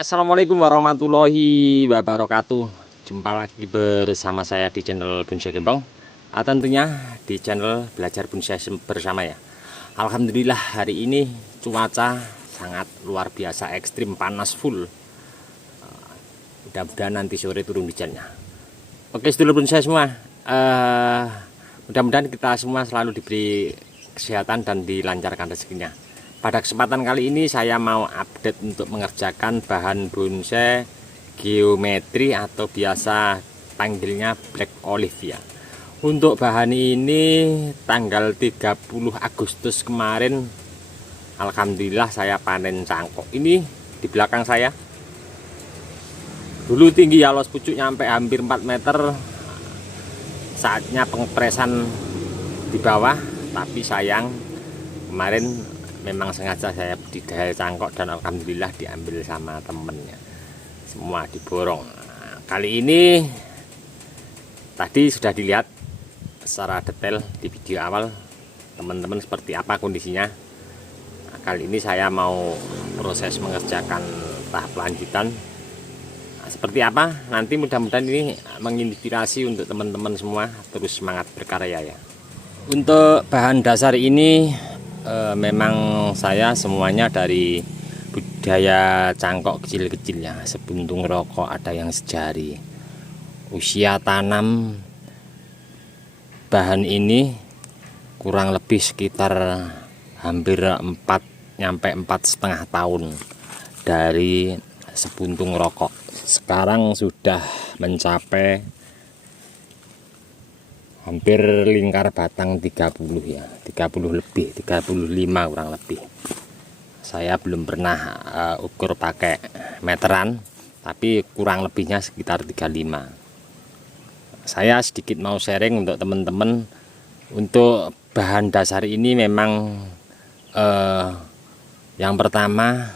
Assalamualaikum warahmatullahi wabarakatuh. Jumpa lagi bersama saya di channel Bonsai Gembong. Tentunya di channel Belajar Bonsai Bersama ya. Alhamdulillah hari ini cuaca sangat luar biasa ekstrim, panas full. Mudah-mudahan nanti sore turun hujannya. Oke sedulur bonsai semua, mudah-mudahan kita semua selalu diberi kesehatan dan dilancarkan rezekinya. Pada kesempatan kali ini saya mau update untuk mengerjakan bahan bonsai geometri atau biasa panggilnya black olive ya. Untuk bahan ini tanggal 30 Agustus kemarin alhamdulillah saya panen cangkok. Ini di belakang saya. Dulu tinggi ya los pucuk nyampe hampir 4 meter. Saatnya pengepresan di bawah, tapi sayang kemarin memang sengaja saya budidaya cangkok dan alhamdulillah diambil sama temennya, semua diborong. Kali ini tadi sudah dilihat secara detail di video awal teman-teman seperti apa kondisinya. Kali ini saya mau proses mengerjakan tahap lanjutan seperti apa nanti, mudah-mudahan ini menginspirasi untuk teman-teman semua terus semangat berkarya ya. Untuk bahan dasar ini memang saya semuanya dari budidaya cangkok kecil-kecil ya, sebuntung rokok, ada yang sejari. Usia tanam bahan ini kurang lebih sekitar hampir 4–4,5 tahun dari sebuntung rokok. Sekarang sudah mencapai hampir lingkar batang 30 ya, 30 lebih, 35 kurang lebih. Saya belum pernah ukur pakai meteran, tapi kurang lebihnya sekitar 35. Saya sedikit mau sharing untuk teman-teman. Untuk bahan dasar ini memang yang pertama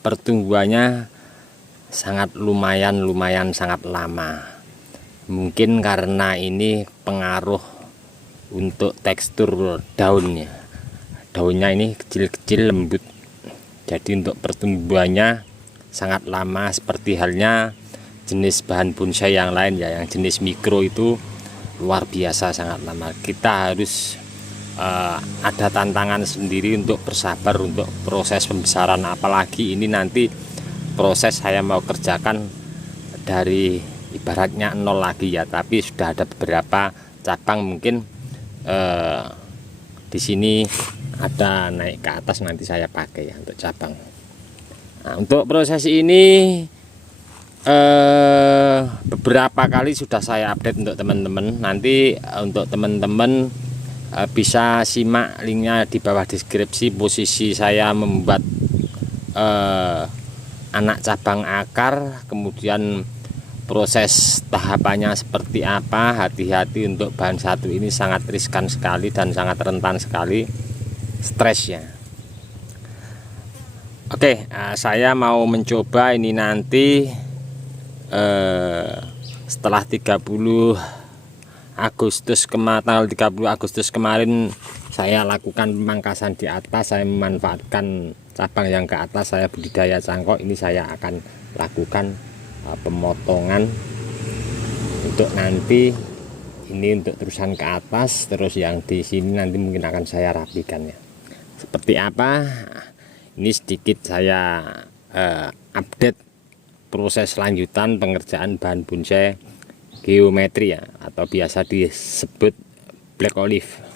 pertumbuhannya sangat lumayan sangat lama. Mungkin karena ini pengaruh untuk tekstur daunnya. Daunnya ini kecil-kecil lembut, jadi untuk pertumbuhannya sangat lama, seperti halnya jenis bahan bonsai yang lain ya, yang jenis mikro itu luar biasa sangat lama. Kita harus ada tantangan sendiri untuk bersabar untuk proses pembesaran, apalagi ini nanti proses saya mau kerjakan dari ibaratnya nol lagi ya, tapi sudah ada beberapa cabang. Mungkin di sini ada naik ke atas, nanti saya pakai ya untuk cabang. Nah, untuk proses ini beberapa kali sudah saya update untuk teman-teman. Nanti untuk teman-teman bisa simak linknya di bawah deskripsi, posisi saya membuat anak cabang akar, kemudian proses tahapannya seperti apa. Hati-hati untuk bahan satu ini, sangat riskan sekali dan sangat rentan sekali stresnya. Oke, saya mau mencoba ini nanti setelah 30 Agustus tanggal 30 Agustus kemarin saya lakukan pemangkasan di atas. Saya memanfaatkan cabang yang ke atas, saya budidaya cangkok. Ini saya akan lakukan pemotongan untuk nanti ini untuk terusan ke atas, terus yang di sini nanti mungkin akan saya rapikan ya. Seperti apa? Ini sedikit saya update proses lanjutan pengerjaan bahan bonsai geometri ya, atau biasa disebut black olive.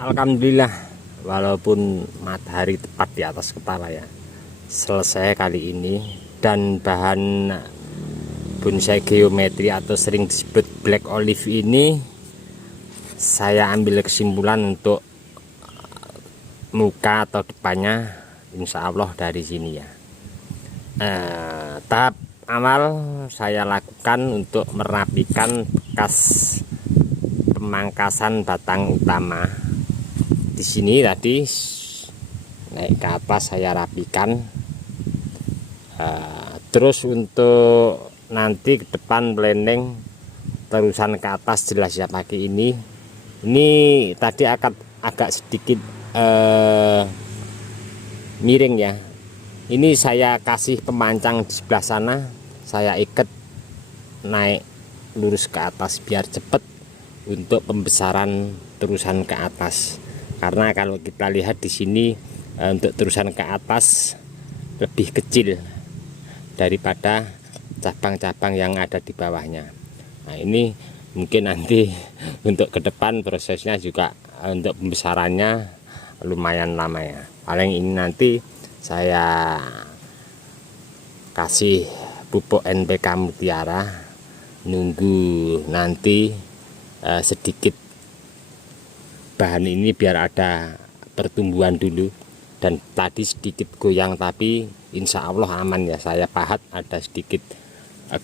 Alhamdulillah, walaupun matahari tepat di atas kepala ya, selesai kali ini. Dan bahan bonsai geometri atau sering disebut black olive ini saya ambil kesimpulan untuk muka atau depannya insya Allah dari sini ya. Tahap awal saya lakukan untuk merapikan bekas pemangkasan batang utama. Di sini tadi naik ke atas saya rapikan. Terus untuk nanti ke depan planning terusan ke atas jelas ya pakai ini. Ini tadi agak sedikit miring ya. Ini saya kasih pemancang di sebelah sana, saya ikat naik lurus ke atas biar cepat untuk pembesaran terusan ke atas. Karena kalau kita lihat di sini untuk terusan ke atas lebih kecil daripada cabang-cabang yang ada di bawahnya. Nah, ini mungkin nanti untuk ke depan prosesnya juga untuk pembesarannya lumayan lama ya. Paling ini nanti saya kasih pupuk NPK Mutiara, nunggu nanti sedikit bahan ini biar ada pertumbuhan dulu. Dan tadi sedikit goyang tapi insya Allah aman ya. Saya pahat ada sedikit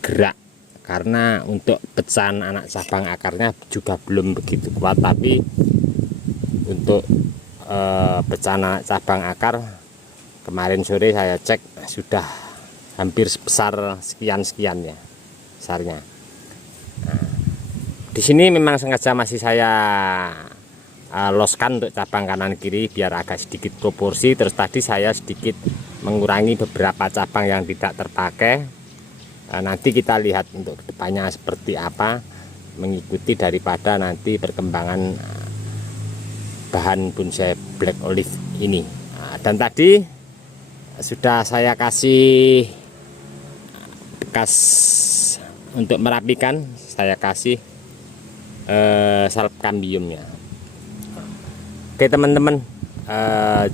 gerak karena untuk pecahan anak cabang akarnya juga belum begitu kuat, tapi untuk pecahan anak cabang akar kemarin sore saya cek sudah hampir sebesar sekian ya besarnya. Nah, di sini memang sengaja masih saya loskan untuk cabang kanan kiri biar agak sedikit proporsi. Terus tadi saya sedikit mengurangi beberapa cabang yang tidak terpakai. Nanti kita lihat untuk kedepannya seperti apa, mengikuti daripada nanti perkembangan bahan bonsai black olive ini. Dan tadi sudah saya kasih bekas untuk merapikan, saya kasih salep kambiumnya. Oke teman-teman,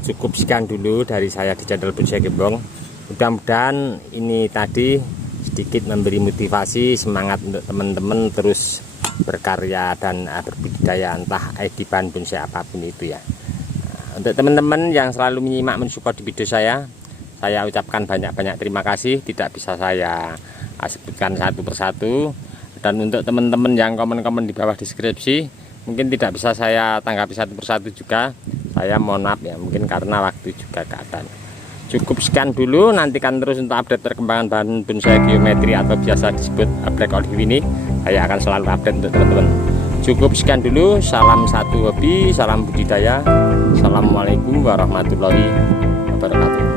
cukup sekian dulu dari saya di channel Bonsai Gembong. Mudah-mudahan ini tadi sedikit memberi motivasi, semangat untuk teman-teman terus berkarya dan berbudidaya entah di bahan bonsai apapun itu ya. Untuk teman-teman yang selalu menyimak mensupport di video saya ucapkan banyak-banyak terima kasih. Tidak bisa saya sebutkan satu persatu. Dan untuk teman-teman yang komen-komen di bawah deskripsi mungkin tidak bisa saya tanggapi satu persatu juga, saya mohon maaf ya, mungkin karena waktu juga keadaan. Cukup sekian dulu, nantikan terus untuk update perkembangan bahan bonsai geometri atau biasa disebut black olive ini. Saya akan selalu update untuk teman-teman. Cukup sekian dulu, salam satu hobi, salam budidaya. Assalamualaikum warahmatullahi wabarakatuh.